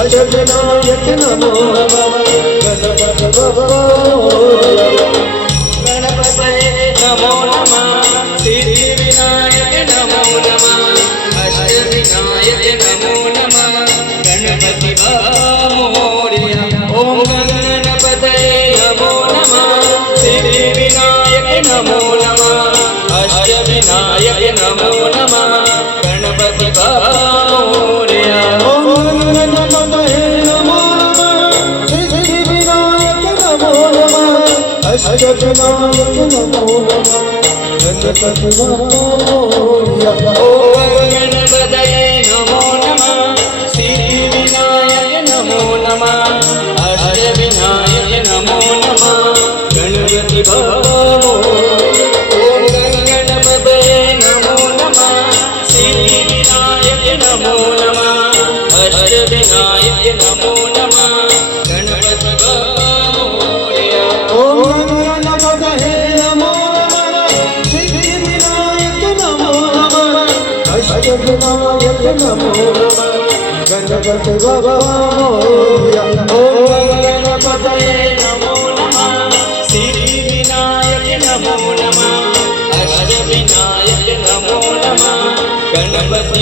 अष्टविनायक नमो नमः गणपति बप्पा गणपतये नमो नमः सिद्धिविनायक नमो नमः अष्टविनायक नमो नमः गणपति मोरया। ओम गणपतये नमो नमः सिद्धिविनायक नमो नमः अष्टविनायक नमो नमः गणपति मोरया। अष्टविनायक नमो नमः गणपति मोरया। ओम गणपतये नमो नमः सिद्धिविनायक नमो नमः अष्टविनायक नमो नमः गणपति मोरया। ओम गणपतये नमो नमः सिद्धिविनायक नमो नमः अष्टविनायक नमो नमः गणपति मोरया। ओम गणपतये नमो नमः सिद्धिविनायक नमो नमः अष्टविनायक नमो नमः गणपति मोरया। ओम गणपतये नमो नमः सिद्धिविनायक नमो नमः अष्टविनायक नमो नमः गणपति